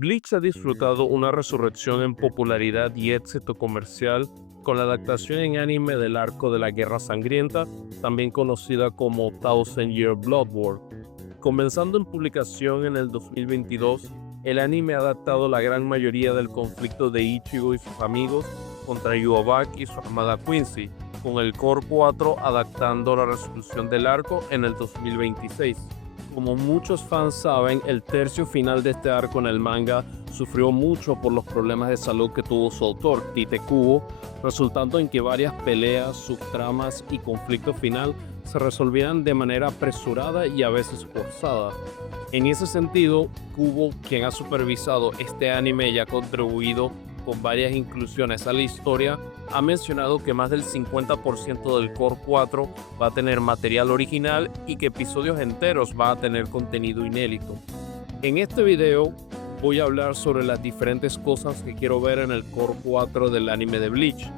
Bleach ha disfrutado una resurrección en popularidad y éxito comercial con la adaptación en anime del arco de la Guerra Sangrienta, también conocida como Thousand Year Blood War. Comenzando en publicación en el 2022, el anime ha adaptado la gran mayoría del conflicto de Ichigo y sus amigos contra Yhwach y su armada Quincy, con el Core 4 adaptando la resolución del arco en el 2026. Como muchos fans saben, el tercio final de este arco en el manga sufrió mucho por los problemas de salud que tuvo su autor, Tite Kubo, resultando en que varias peleas, subtramas y conflicto final se resolvieran de manera apresurada y a veces forzada. En ese sentido, Kubo, quien ha supervisado este anime y ha contribuido con varias inclusiones a la historia, ha mencionado que más del 50% del Core 4 va a tener material original y que episodios enteros va a tener contenido inédito. En este video voy a hablar sobre las diferentes cosas que quiero ver en el Core 4 del anime de Bleach.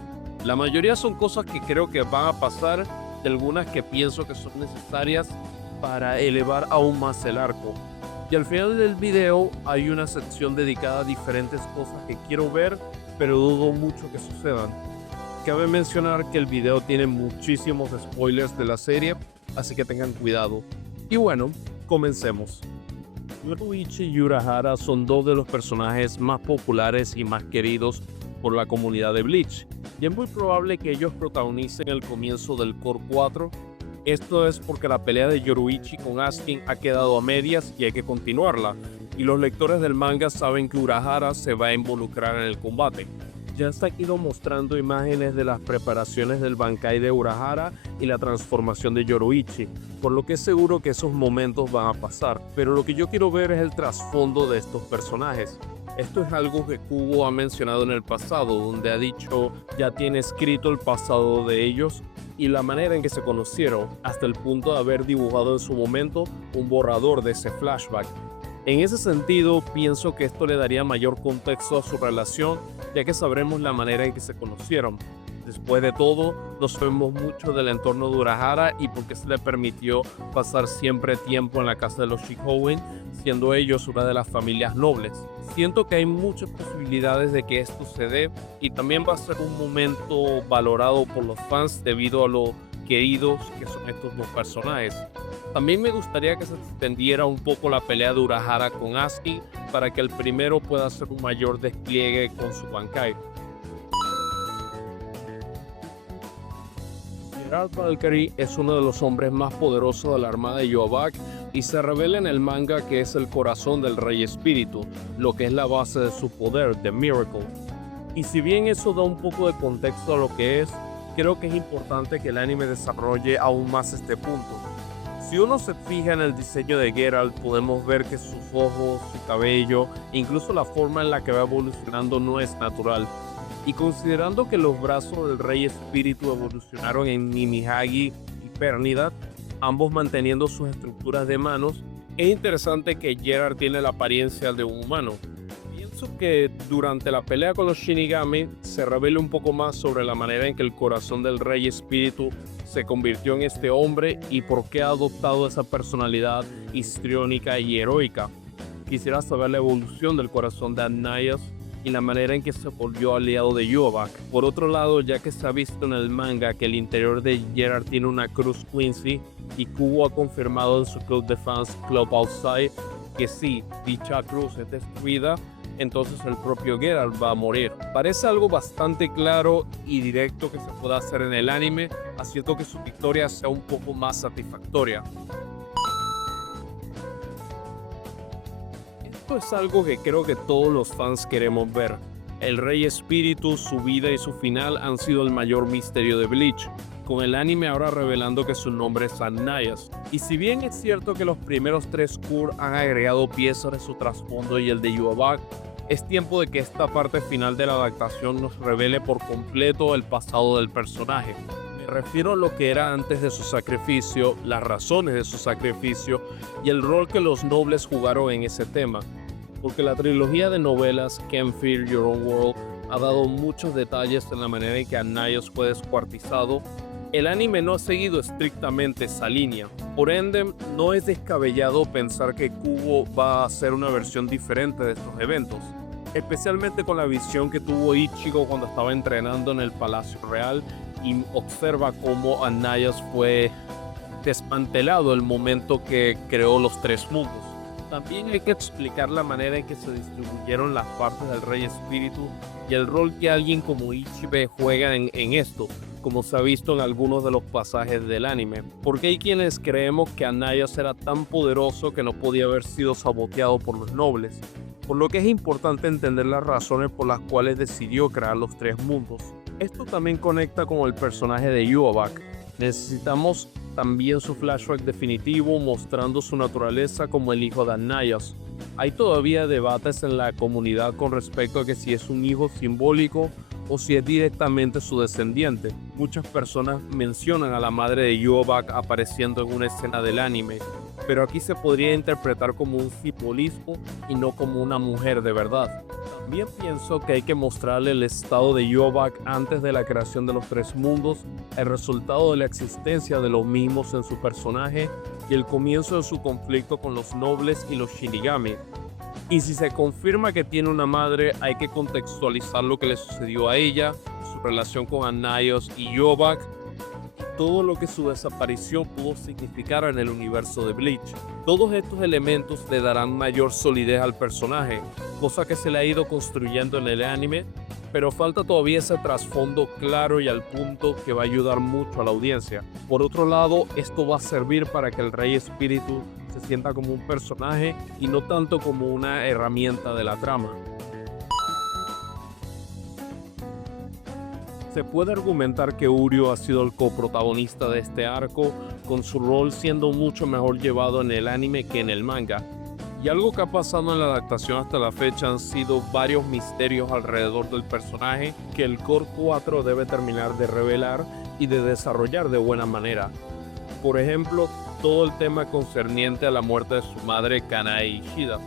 La mayoría son cosas que creo que van a pasar y algunas que pienso que son necesarias para elevar aún más el arco. Y al final del video hay una sección dedicada a diferentes cosas que quiero ver, pero dudo mucho que sucedan. Cabe mencionar que el video tiene muchísimos spoilers de la serie, así que tengan cuidado. Y bueno, comencemos. Yoruichi y Urahara son dos de los personajes más populares y más queridos por la comunidad de Bleach, y es muy probable que ellos protagonicen el comienzo del Core 4. Esto es porque la pelea de Yoruichi con Askin ha quedado a medias y hay que continuarla, y los lectores del manga saben que Urahara se va a involucrar en el combate. Ya se han ido mostrando imágenes de las preparaciones del Bankai de Urahara y la transformación de Yoruichi, por lo que es seguro que esos momentos van a pasar, pero lo que yo quiero ver es el trasfondo de estos personajes. Esto es algo que Kubo ha mencionado en el pasado, donde ha dicho ya tiene escrito el pasado de ellos y la manera en que se conocieron, hasta el punto de haber dibujado en su momento un borrador de ese flashback. En ese sentido, pienso que esto le daría mayor contexto a su relación, ya que sabremos la manera en que se conocieron. Después de todo, no sabemos mucho del entorno de Urahara y por qué se le permitió pasar siempre tiempo en la casa de los Shikouen, siendo ellos una de las familias nobles. Siento que hay muchas posibilidades de que esto se dé y también va a ser un momento valorado por los fans debido a lo queridos que son estos dos personajes. También me gustaría que se extendiera un poco la pelea de Urahara con Asuki para que el primero pueda hacer un mayor despliegue con su Bankai. Geralt Valkyrie es uno de los hombres más poderosos de la armada de Yhwach y se revela en el manga que es el corazón del Rey Espíritu, lo que es la base de su poder, The Miracle. Y si bien eso da un poco de contexto a lo que es, creo que es importante que el anime desarrolle aún más este punto. Si uno se fija en el diseño de Geralt, podemos ver que sus ojos, su cabello, e incluso la forma en la que va evolucionando no es natural. Y considerando que los brazos del Rey Espíritu evolucionaron en Mimihagi y Pernidad, ambos manteniendo sus estructuras de manos, es interesante que Geralt tiene la apariencia de un humano. Pienso que durante la pelea con los Shinigami se revela un poco más sobre la manera en que el corazón del Rey Espíritu se convirtió en este hombre y por qué ha adoptado esa personalidad histriónica y heroica. Quisiera saber la evolución del corazón de Ananias y la manera en que se volvió aliado de Yhwach. Por otro lado, ya que se ha visto en el manga que el interior de Geralt tiene una cruz Quincy y Kubo ha confirmado en su club de fans Club Outside que si dicha cruz es destruida, entonces el propio Geralt va a morir. Parece algo bastante claro y directo que se pueda hacer en el anime, haciendo que su victoria sea un poco más satisfactoria. Esto es algo que creo que todos los fans queremos ver. El Rey Espíritu, su vida y su final han sido el mayor misterio de Bleach, con el anime ahora revelando que su nombre es Ananias. Y si bien es cierto que los primeros tres Cour han agregado piezas de su trasfondo y el de Yhwach, es tiempo de que esta parte final de la adaptación nos revele por completo el pasado del personaje. Me refiero a lo que era antes de su sacrificio, las razones de su sacrificio y el rol que los nobles jugaron en ese tema. Porque la trilogía de novelas Can't Fear Your Own World ha dado muchos detalles en la manera en que Ananias fue descuartizado El anime no ha seguido estrictamente esa línea, por ende no es descabellado pensar que Kubo va a ser una versión diferente de estos eventos, especialmente con la visión que tuvo Ichigo cuando estaba entrenando en el Palacio Real y observa cómo Anayas fue desmantelado el momento que creó los tres mundos. También hay que explicar la manera en que se distribuyeron las partes del Rey Espíritu y el rol que alguien como Ichibe juega en esto, como se ha visto en algunos de los pasajes del anime. Porque hay quienes creemos que Anayas era tan poderoso que no podía haber sido saboteado por los nobles, por lo que es importante entender las razones por las cuales decidió crear los tres mundos. Esto también conecta con el personaje de Yhwach. Necesitamos también su flashback definitivo mostrando su naturaleza como el hijo de Anayas. Hay todavía debates en la comunidad con respecto a que si es un hijo simbólico o si es directamente su descendiente. Muchas personas mencionan a la madre de Yhwach apareciendo en una escena del anime, pero aquí se podría interpretar como un simbolismo y no como una mujer de verdad. También pienso que hay que mostrarle el estado de Yhwach antes de la creación de los tres mundos, el resultado de la existencia de los mismos en su personaje y el comienzo de su conflicto con los nobles y los Shinigami. Y si se confirma que tiene una madre, hay que contextualizar lo que le sucedió a ella, su relación con Anayas y Yhwach, todo lo que su desaparición pudo significar en el universo de Bleach. Todos estos elementos le darán mayor solidez al personaje, cosa que se le ha ido construyendo en el anime, pero falta todavía ese trasfondo claro y al punto que va a ayudar mucho a la audiencia. Por otro lado, esto va a servir para que el Rey Espíritu se sienta como un personaje y no tanto como una herramienta de la trama. Se puede argumentar que Uryu ha sido el coprotagonista de este arco, con su rol siendo mucho mejor llevado en el anime que en el manga. Y algo que ha pasado en la adaptación hasta la fecha han sido varios misterios alrededor del personaje que el Core 4 debe terminar de revelar y de desarrollar de buena manera. Por ejemplo, todo el tema concerniente a la muerte de su madre Kanae Ishida.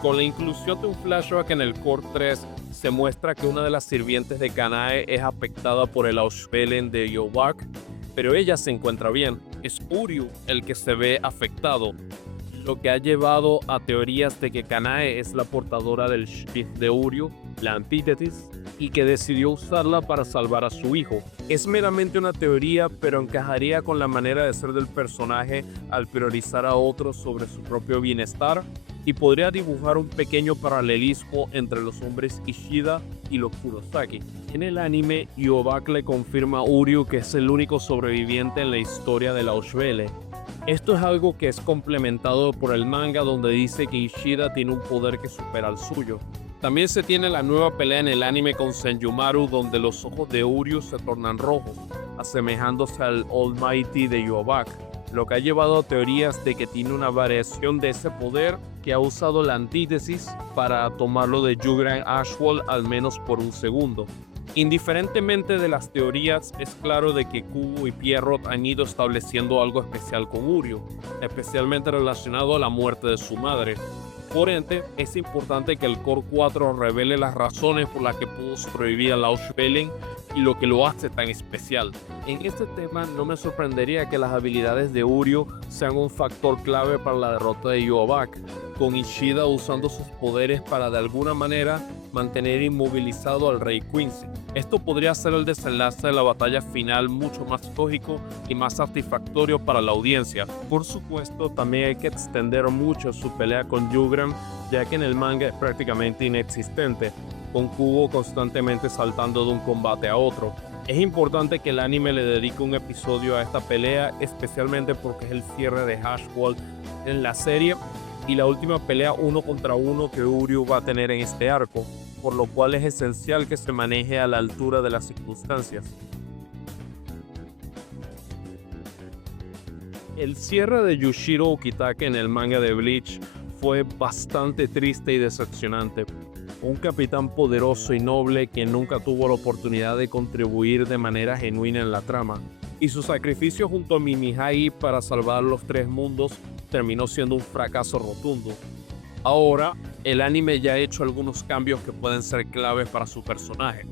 Con la inclusión de un flashback en el Core 3, se muestra que una de las sirvientes de Kanae es afectada por el Auswellen de Yhwach, pero ella se encuentra bien. Es Uryu el que se ve afectado, lo que ha llevado a teorías de que Kanae es la portadora del Shift de Uryu, la antítesis, y que decidió usarla para salvar a su hijo. Es meramente una teoría, pero encajaría con la manera de ser del personaje al priorizar a otros sobre su propio bienestar, y podría dibujar un pequeño paralelismo entre los hombres Ishida y los Kurosaki. En el anime, Yhwach le confirma a Uryu que es el único sobreviviente en la historia de la Auswelle. Esto es algo que es complementado por el manga, donde dice que Ishida tiene un poder que supera al suyo. También se tiene la nueva pelea en el anime con Senjumaru, donde los ojos de Uryu se tornan rojos, asemejándose al Almighty de Yhwach, lo que ha llevado a teorías de que tiene una variación de ese poder que ha usado la antítesis para tomarlo de Yugrang Ashwell al menos por un segundo. Indiferentemente de las teorías, es claro de que Kubo y Pierrot han ido estableciendo algo especial con Uryu, especialmente relacionado a la muerte de su madre. Por ende, es importante que el Core 4 revele las razones por las que pudo sobrevivir al Auswellen y lo que lo hace tan especial. En este tema no me sorprendería que las habilidades de Uryu sean un factor clave para la derrota de Yhwach, con Ishida usando sus poderes para de alguna manera mantener inmovilizado al Rey Quincy. Esto podría ser el desenlace de la batalla final mucho más lógico y más satisfactorio para la audiencia. Por supuesto, también hay que extender mucho su pelea con Yugrang, ya que en el manga es prácticamente inexistente, con Kubo constantemente saltando de un combate a otro. Es importante que el anime le dedique un episodio a esta pelea, especialmente porque es el cierre de Ashwell en la serie y la última pelea 1 contra 1 que Uryu va a tener en este arco, por lo cual es esencial que se maneje a la altura de las circunstancias. El cierre de Yushiro Ukitake en el manga de Bleach fue bastante triste y decepcionante. Un capitán poderoso y noble que nunca tuvo la oportunidad de contribuir de manera genuina en la trama, y su sacrificio junto a Mimihagi para salvar los tres mundos terminó siendo un fracaso rotundo. Ahora, el anime ya ha hecho algunos cambios que pueden ser claves para su personaje.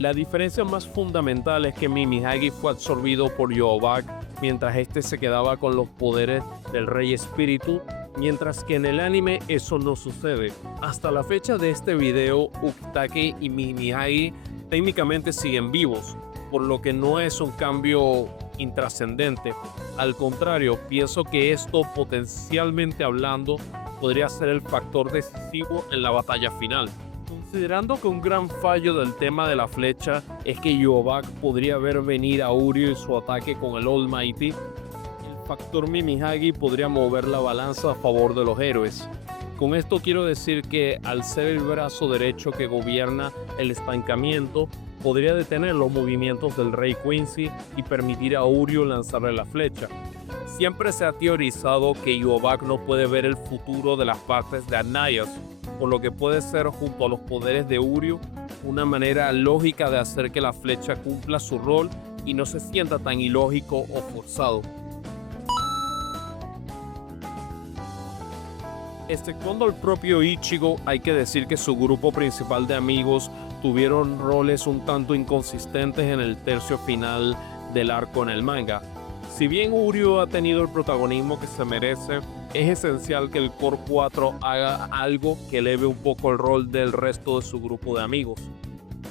La diferencia más fundamental es que Mimihagi fue absorbido por Yhwach mientras este se quedaba con los poderes del Rey Espíritu, mientras que en el anime eso no sucede. Hasta la fecha de este video, Ukitake y Mimihagi técnicamente siguen vivos, por lo que no es un cambio intrascendente. Al contrario, pienso que esto, potencialmente hablando, podría ser el factor decisivo en la batalla final. Considerando que un gran fallo del tema de la flecha es que Yhwach podría ver venir a Uryu y su ataque con el Almighty, el factor Mimihagi podría mover la balanza a favor de los héroes. Con esto quiero decir que al ser el brazo derecho que gobierna el estancamiento, podría detener los movimientos del Rey Quincy y permitir a Uryu lanzarle la flecha. Siempre se ha teorizado que Yhwach no puede ver el futuro de las partes de Anaios, por lo que puede ser, junto a los poderes de Uryu, una manera lógica de hacer que la flecha cumpla su rol y no se sienta tan ilógico o forzado. Exceptuando al propio Ichigo, hay que decir que su grupo principal de amigos tuvieron roles un tanto inconsistentes en el tercio final del arco en el manga. Si bien Uryu ha tenido el protagonismo que se merece, es esencial que el Core 4 haga algo que eleve un poco el rol del resto de su grupo de amigos.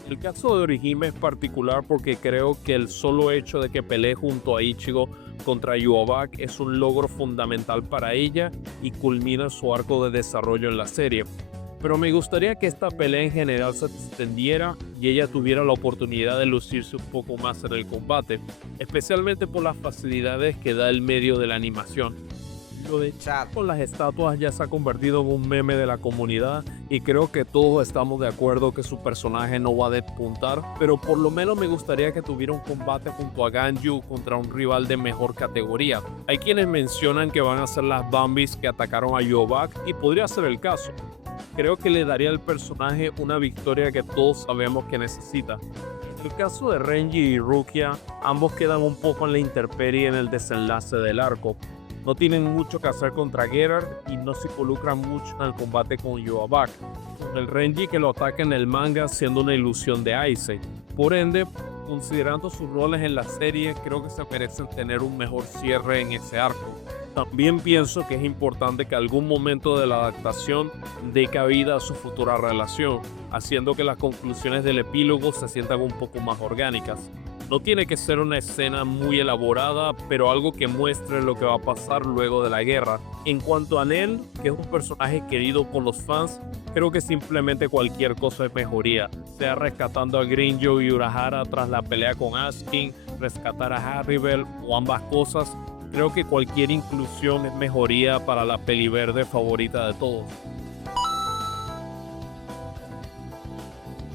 El caso de Orihime es particular porque creo que el solo hecho de que pelee junto a Ichigo contra Yhwach es un logro fundamental para ella y culmina su arco de desarrollo en la serie. Pero me gustaría que esta pelea en general se extendiera y ella tuviera la oportunidad de lucirse un poco más en el combate, especialmente por las facilidades que da el medio de la animación. Lo de Chad con las estatuas ya se ha convertido en un meme de la comunidad y creo que todos estamos de acuerdo que su personaje no va a despuntar, pero por lo menos me gustaría que tuviera un combate junto a Ganyu contra un rival de mejor categoría. Hay quienes mencionan que van a ser las Bambis que atacaron a Yhwach y podría ser el caso. Creo que le daría al personaje una victoria que todos sabemos que necesita. En el caso de Renji y Rukia, ambos quedan un poco en la intemperie en el desenlace del arco. No tienen mucho que hacer contra Gerard y no se involucran mucho en el combate con Yhwach, con el Renji que lo ataca en el manga siendo una ilusión de Aisei. Por ende, considerando sus roles en la serie, creo que se merecen tener un mejor cierre en ese arco. También pienso que es importante que algún momento de la adaptación dé cabida a su futura relación, haciendo que las conclusiones del epílogo se sientan un poco más orgánicas. No tiene que ser una escena muy elaborada, pero algo que muestre lo que va a pasar luego de la guerra. En cuanto a Nen, que es un personaje querido por los fans, creo que simplemente cualquier cosa es mejoría. Sea rescatando a Grimmjow y Urahara tras la pelea con Askin, rescatar a Harribel o ambas cosas, creo que cualquier inclusión es mejoría para la peli verde favorita de todos.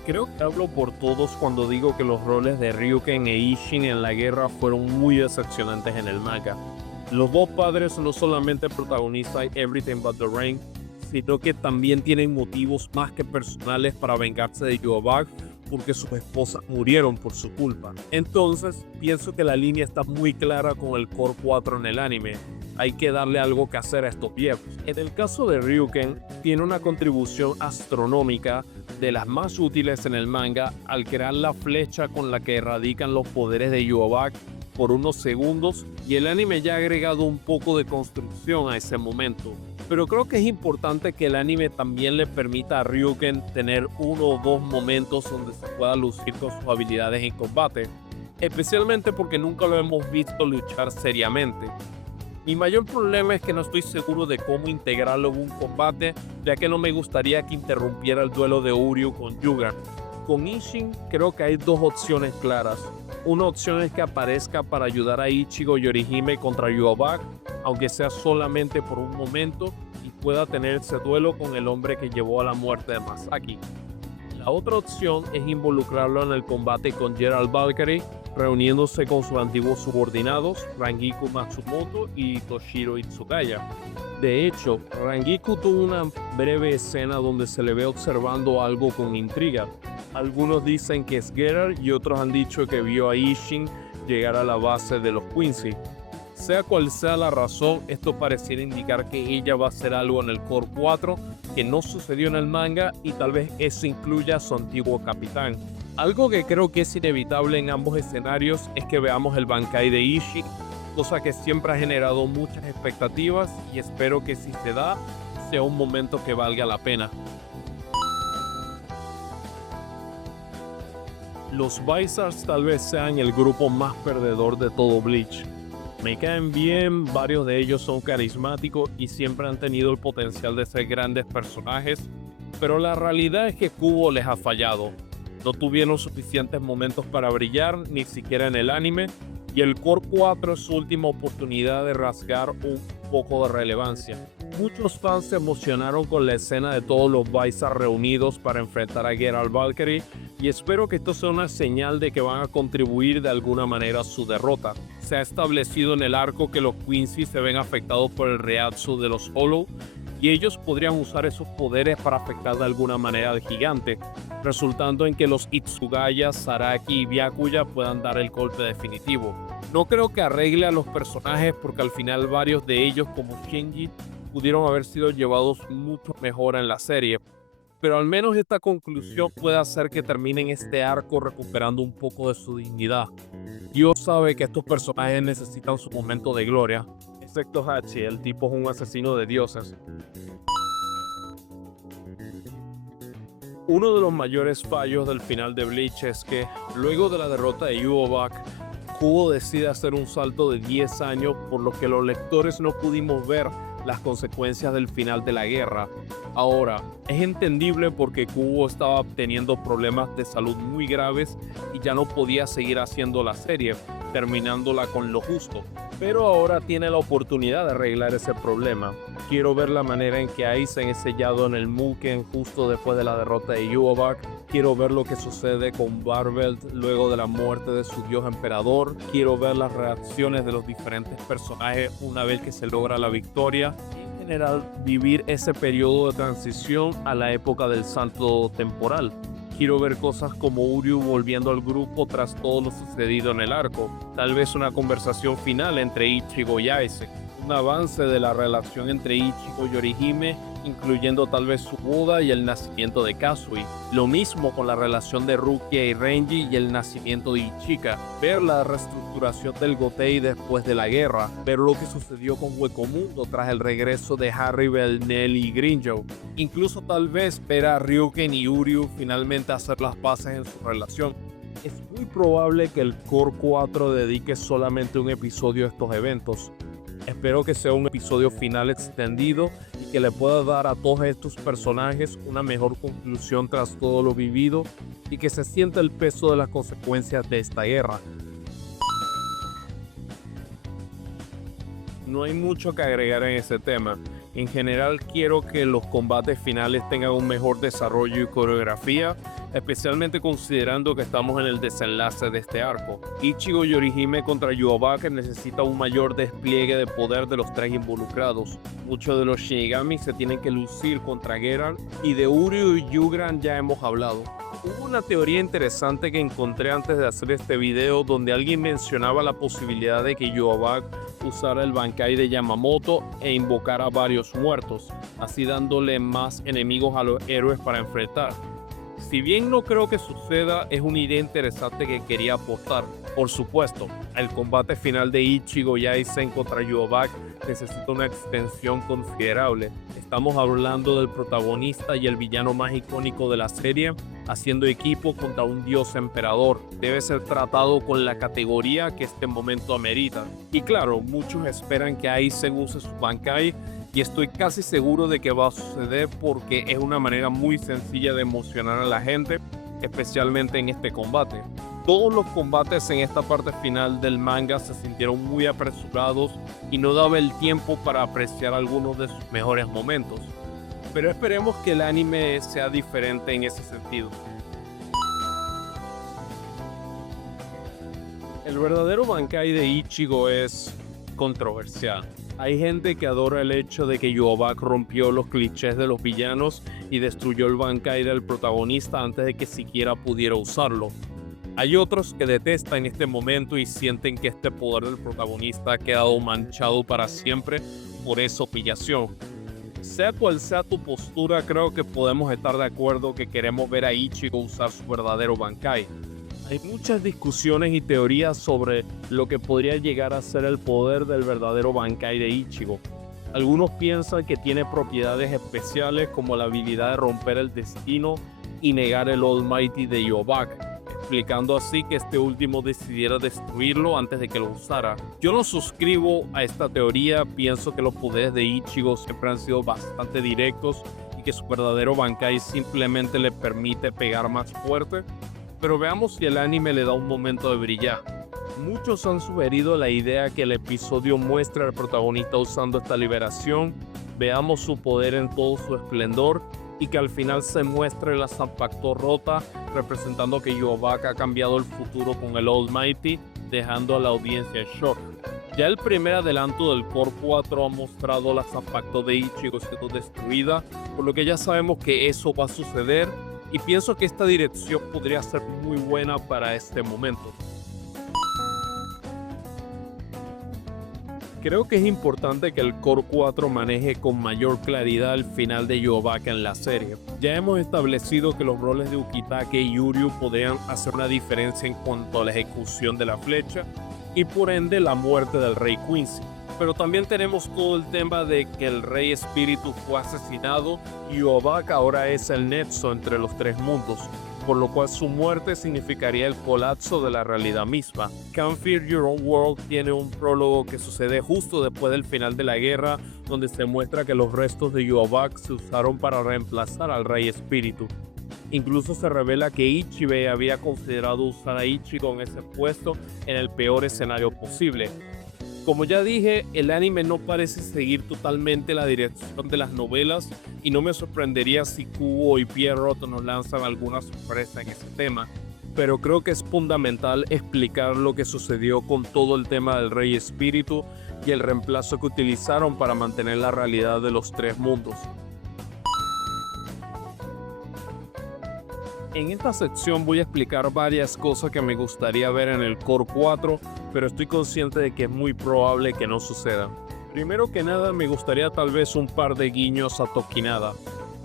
Creo que hablo por todos cuando digo que los roles de Ryuken e Isshin en la guerra fueron muy decepcionantes en el manga. Los dos padres no solamente protagonizan Everything But the Rain, sino que también tienen motivos más que personales para vengarse de Yhwach porque sus esposas murieron por su culpa. Entonces, pienso que la línea está muy clara con el Core 4 en el anime. Hay que darle algo que hacer a estos viejos. En el caso de Ryuken, tiene una contribución astronómica de las más útiles en el manga al crear la flecha con la que erradican los poderes de Yhwach por unos segundos, y el anime ya ha agregado un poco de construcción a ese momento. Pero creo que es importante que el anime también le permita a Ryuken tener uno o dos momentos donde se pueda lucir con sus habilidades en combate, especialmente porque nunca lo hemos visto luchar seriamente. Mi mayor problema es que no estoy seguro de cómo integrarlo en un combate, ya que no me gustaría que interrumpiera el duelo de Uryu con Yuga. Con Isshin creo que hay dos opciones claras. Una opción es que aparezca para ayudar a Ichigo y Orihime contra Yhwach, aunque sea solamente por un momento, y pueda tener ese duelo con el hombre que llevó a la muerte de Masaki. La otra opción es involucrarlo en el combate con Gerald Valkyrie, reuniéndose con sus antiguos subordinados, Rangiku Matsumoto y Toshiro Itsugaya. De hecho, Rangiku tuvo una breve escena donde se le ve observando algo con intriga. Algunos dicen que es Gerard y otros han dicho que vio a Isshin llegar a la base de los Quincy. Sea cual sea la razón, esto pareciera indicar que ella va a hacer algo en el Core 4 que no sucedió en el manga, y tal vez eso incluya a su antiguo capitán. Algo que creo que es inevitable en ambos escenarios es que veamos el Bankai de Ishii, cosa que siempre ha generado muchas expectativas y espero que si se da, sea un momento que valga la pena. Los Vizards tal vez sean el grupo más perdedor de todo Bleach. Me caen bien, varios de ellos son carismáticos y siempre han tenido el potencial de ser grandes personajes, pero la realidad es que Kubo les ha fallado. No tuvieron suficientes momentos para brillar, ni siquiera en el anime, y el Core 4 es su última oportunidad de rasgar un poco de relevancia. Muchos fans se emocionaron con la escena de todos los Vizards reunidos para enfrentar a Geralt Valkyrie, y espero que esto sea una señal de que van a contribuir de alguna manera a su derrota. Se ha establecido en el arco que los Quincy se ven afectados por el Reiatsu de los Hollow, y ellos podrían usar esos poderes para afectar de alguna manera al gigante, resultando en que los Itsugaya, Saraki y Byakuya puedan dar el golpe definitivo. No creo que arregle a los personajes porque al final varios de ellos, como Shinji, pudieron haber sido llevados mucho mejor en la serie, pero al menos esta conclusión puede hacer que terminen este arco recuperando un poco de su dignidad. Dios sabe que estos personajes necesitan su momento de gloria, excepto Hachi, el tipo es un asesino de dioses. Uno de los mayores fallos del final de Bleach es que, luego de la derrota de Yhwach, Kubo decide hacer un salto de 10 años, por lo que los lectores no pudimos ver las consecuencias del final de la guerra. Ahora, es entendible porque Kubo estaba teniendo problemas de salud muy graves y ya no podía seguir haciendo la serie, terminándola con lo justo. Pero ahora tiene la oportunidad de arreglar ese problema. Quiero ver la manera en que Aizen es sellado en el Mugen justo después de la derrota de Yhwach. Quiero ver lo que sucede con Barbelt luego de la muerte de su dios emperador. Quiero ver las reacciones de los diferentes personajes una vez que se logra la victoria. En general, vivir ese periodo de transición a la época del salto temporal. Quiero ver cosas como Uryu volviendo al grupo tras todo lo sucedido en el arco. Tal vez una conversación final entre Ichigo y Aizen. Un avance de la relación entre Ichigo y Orihime, incluyendo tal vez su boda y el nacimiento de Kasui. Lo mismo con la relación de Rukia y Renji y el nacimiento de Ichika. Ver la reestructuración del Gotei después de la guerra. Ver lo que sucedió con Huecomundo tras el regreso de Harribel, Nelly y Grimmjow. Incluso tal vez ver a Ryuken y Uryu finalmente hacer las paces en su relación. Es muy probable que el Core 4 dedique solamente un episodio a estos eventos. Espero que sea un episodio final extendido y que le pueda dar a todos estos personajes una mejor conclusión tras todo lo vivido y que se sienta el peso de las consecuencias de esta guerra. No hay mucho que agregar en ese tema. En general quiero que los combates finales tengan un mejor desarrollo y coreografía, especialmente considerando que estamos en el desenlace de este arco. Ichigo y Orihime contra Yhwach necesita un mayor despliegue de poder de los tres involucrados. Muchos de los Shinigami se tienen que lucir contra Geralt y de Uryu y Yugran ya hemos hablado. Hubo una teoría interesante que encontré antes de hacer este video donde alguien mencionaba la posibilidad de que Yhwach usara el Bankai de Yamamoto e invocara a varios muertos, así dándole más enemigos a los héroes para enfrentar. Si bien no creo que suceda, es una idea interesante que quería aportar. Por supuesto, el combate final de Ichigo y Aizen contra Yhwach necesita una extensión considerable. Estamos hablando del protagonista y el villano más icónico de la serie, haciendo equipo contra un dios emperador. Debe ser tratado con la categoría que este momento amerita. Y claro, muchos esperan que Aizen use su Bankai, y estoy casi seguro de que va a suceder porque es una manera muy sencilla de emocionar a la gente, especialmente en este combate. Todos los combates en esta parte final del manga se sintieron muy apresurados y no daba el tiempo para apreciar algunos de sus mejores momentos. Pero esperemos que el anime sea diferente en ese sentido. El verdadero Bankai de Ichigo es controversial. Hay gente que adora el hecho de que Yhwach rompió los clichés de los villanos y destruyó el Bankai del protagonista antes de que siquiera pudiera usarlo. Hay otros que detestan este momento y sienten que este poder del protagonista ha quedado manchado para siempre por esa humillación. Sea cual sea tu postura, creo que podemos estar de acuerdo que queremos ver a Ichigo usar su verdadero Bankai. Hay muchas discusiones y teorías sobre lo que podría llegar a ser el poder del verdadero Bankai de Ichigo. Algunos piensan que tiene propiedades especiales como la habilidad de romper el destino y negar el Almighty de Yhwach, explicando así que este último decidiera destruirlo antes de que lo usara. Yo no suscribo a esta teoría, pienso que los poderes de Ichigo siempre han sido bastante directos y que su verdadero Bankai simplemente le permite pegar más fuerte, pero veamos si el anime le da un momento de brillar. Muchos han sugerido la idea que el episodio muestre al protagonista usando esta liberación, veamos su poder en todo su esplendor y que al final se muestre la Zanpakuto rota, representando que Yhwach ha cambiado el futuro con el Almighty, dejando a la audiencia en shock. Ya el primer adelanto del Core 4 ha mostrado la Zanpakuto de Ichigo siendo destruida, por lo que ya sabemos que eso va a suceder y pienso que esta dirección podría ser muy buena para este momento. Creo que es importante que el Core 4 maneje con mayor claridad el final de Yhwach en la serie. Ya hemos establecido que los roles de Ukitake y Yuryu podrían hacer una diferencia en cuanto a la ejecución de la flecha y por ende la muerte del rey Quincy. Pero también tenemos todo el tema de que el rey espíritu fue asesinado y Yhwach ahora es el nexo entre los tres mundos, por lo cual su muerte significaría el colapso de la realidad misma. Can't Fear Your Own World tiene un prólogo que sucede justo después del final de la guerra, donde se muestra que los restos de Yhwach se usaron para reemplazar al Rey Espíritu. Incluso se revela que Ichibei había considerado usar a Ichigo en ese puesto en el peor escenario posible. Como ya dije, el anime no parece seguir totalmente la dirección de las novelas y no me sorprendería si Kubo y Pierrot nos lanzan alguna sorpresa en ese tema, pero creo que es fundamental explicar lo que sucedió con todo el tema del Rey Espíritu y el reemplazo que utilizaron para mantener la realidad de los tres mundos. En esta sección voy a explicar varias cosas que me gustaría ver en el Core 4, pero estoy consciente de que es muy probable que no suceda. Primero que nada, me gustaría tal vez un par de guiños a Tokinada.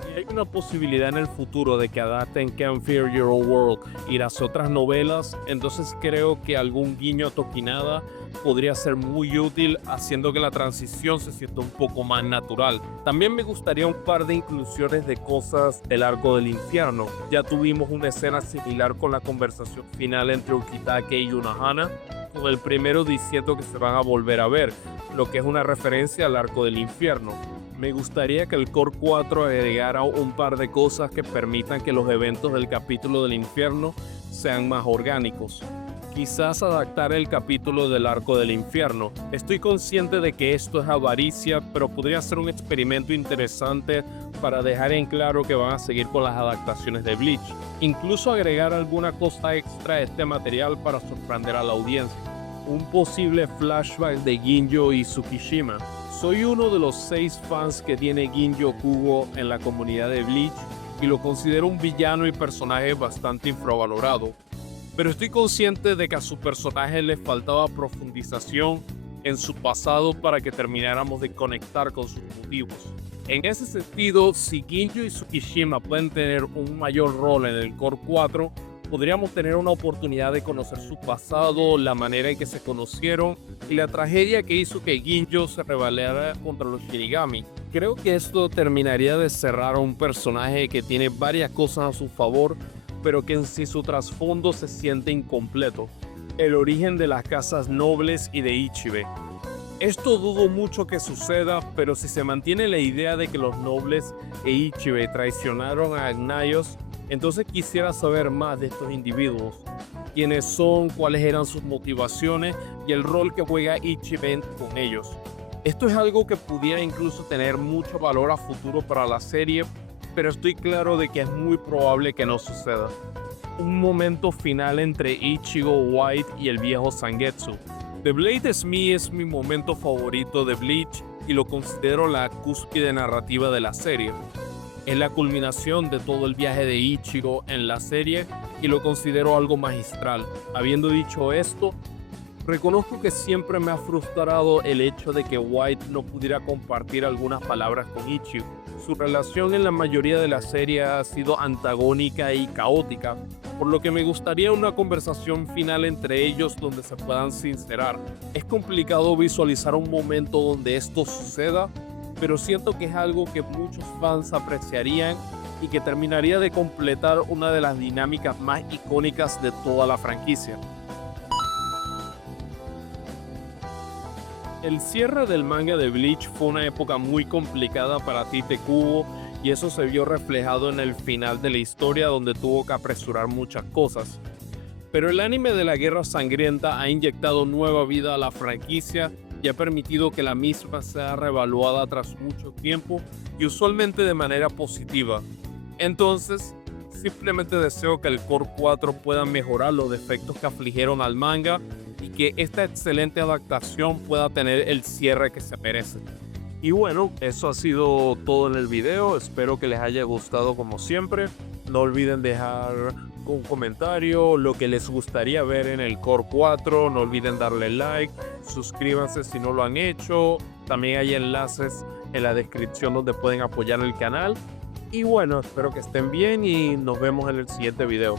Si hay una posibilidad en el futuro de que adapten Can't Fear Your Own World y las otras novelas, entonces creo que algún guiño a Tokinada podría ser muy útil, haciendo que la transición se sienta un poco más natural. También me gustaría un par de inclusiones de cosas del arco del infierno. Ya tuvimos una escena similar con la conversación final entre Ukitake y Unohana, con el primero diciendo que se van a volver a ver, lo que es una referencia al arco del infierno. Me gustaría que el Core 4 agregara un par de cosas que permitan que los eventos del capítulo del infierno sean más orgánicos. Quizás adaptar el capítulo del arco del infierno. Estoy consciente de que esto es avaricia, pero podría ser un experimento interesante para dejar en claro que van a seguir con las adaptaciones de Bleach. Incluso agregar alguna cosa extra a este material para sorprender a la audiencia. Un posible flashback de Ginjo y Tsukishima. Soy uno de los 6 fans que tiene Ginjo Kubo en la comunidad de Bleach y lo considero un villano y personaje bastante infravalorado. Pero estoy consciente de que a su personaje le faltaba profundización en su pasado para que termináramos de conectar con sus motivos. En ese sentido, si Ginjo y Tsukishima pueden tener un mayor rol en el Core 4, podríamos tener una oportunidad de conocer su pasado, la manera en que se conocieron y la tragedia que hizo que Ginjo se rebelara contra los Shinigami. Creo que esto terminaría de cerrar a un personaje que tiene varias cosas a su favor, pero que en sí su trasfondo se siente incompleto. El origen de las casas nobles y de Ichibei. Esto dudo mucho que suceda, pero si se mantiene la idea de que los nobles e Ichibei traicionaron a Agnaios, entonces quisiera saber más de estos individuos. Quiénes son, cuáles eran sus motivaciones y el rol que juega Ichibei con ellos. Esto es algo que pudiera incluso tener mucho valor a futuro para la serie, pero estoy claro de que es muy probable que no suceda. Un momento final entre Ichigo, White y el viejo Zangetsu. The Blade Smith es mi momento favorito de Bleach y lo considero la cúspide narrativa de la serie. Es la culminación de todo el viaje de Ichigo en la serie y lo considero algo magistral. Habiendo dicho esto, Reconozco que siempre me ha frustrado el hecho de que White no pudiera compartir algunas palabras con Ichigo. Su relación en la mayoría de la serie ha sido antagónica y caótica, por lo que me gustaría una conversación final entre ellos donde se puedan sincerar. Es complicado visualizar un momento donde esto suceda, pero siento que es algo que muchos fans apreciarían y que terminaría de completar una de las dinámicas más icónicas de toda la franquicia. El cierre del manga de Bleach fue una época muy complicada para Tite Kubo y eso se vio reflejado en el final de la historia donde tuvo que apresurar muchas cosas. Pero el anime de la Guerra Sangrienta ha inyectado nueva vida a la franquicia y ha permitido que la misma sea reevaluada tras mucho tiempo y usualmente de manera positiva. Entonces, simplemente deseo que el Core 4 pueda mejorar los defectos que afligieron al manga y que esta excelente adaptación pueda tener el cierre que se merece. Y bueno, eso ha sido todo en el video. Espero que les haya gustado como siempre. No olviden dejar un comentario, lo que les gustaría ver en el Core 4. No olviden darle like, suscríbanse si no lo han hecho. También hay enlaces en la descripción donde pueden apoyar el canal. Y bueno, espero que estén bien y nos vemos en el siguiente video.